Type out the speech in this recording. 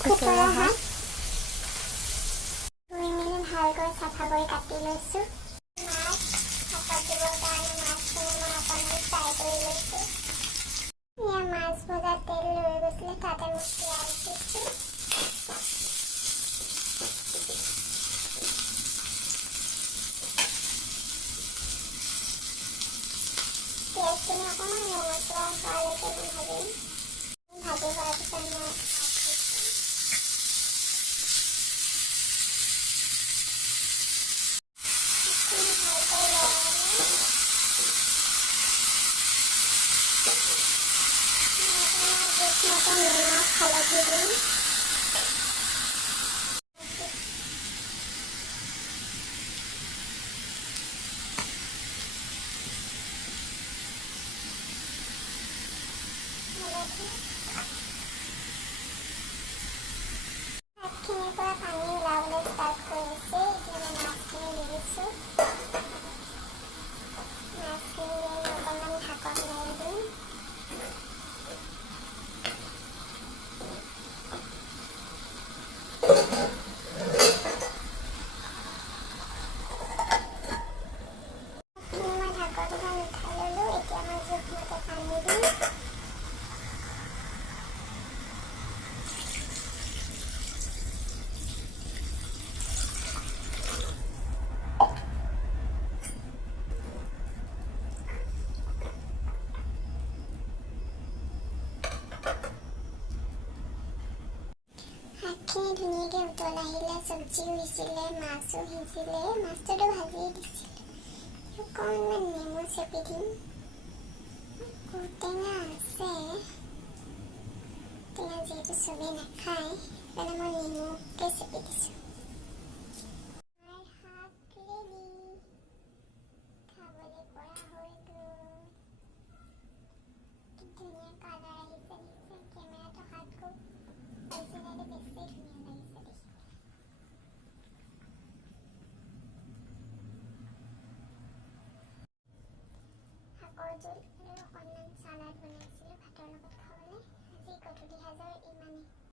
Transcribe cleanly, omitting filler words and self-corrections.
খুতৰা শাক ধুই মেলি ভালকৈ চাফা কৰি কাটি লৈছোঁ। মাছ শাকত দিবৰ কাৰণে মাছখিনি মই অকণমান ফ্ৰাই কৰি লৈছোঁ। এয়া মাছ ভজা তেল লৈ গৈছিলে, তাতে মই পিঁয়াজ দিছোঁ। পিঁয়াজখিনি অকণমান ৰঙচুৱা হোৱালৈকে মই ভাজিম। ভাজি হোৱাৰ পিছত মই ভালকৈ লৰাই জোখমতে নিমখ হালধি দিম। শাকখিনিৰ পৰা পানী ওলাবলৈ ষ্টাৰ্ট কৰিছে। এতিয়া মই মাছখিনি দি দিছোঁ। মাছখিনি দি অকণমান ঢাকন মাৰি দিম। শাকখিনি মই ঢাকনখন উঠাই ল'লোঁ। এতিয়া মই জোখমতে পানী দিম। শাকখিনি ধুনীয়াকৈ উতল আহিলে, চব্জিও সিজিলে, মাছো সিজিলে, মাছটোতো ভাজিয়ে দিছিলোঁ। অকণমান নেমু চেপি দিম। টেঙা আছে, টেঙা যিহেতু চবেই নাখায় সেইকাৰণে মই নেমুকে চেপি দিছোঁ। আমাৰ শাক ৰেডি, খাবলৈ পৰা হৈ গ'ল। কি ধুনীয়া কালাৰ আহিছে দেখিছে। কেমেৰাটো শাকটো অৰিজিনেলি বেছি ধুনীয়া লাগিছে দেখি। শাকৰ জোল আৰু অকণমান চালাড বনাইছিলোঁ ভাতৰ লগত খাবলৈ। আজি গধূলি সাজৰ ইমানেই।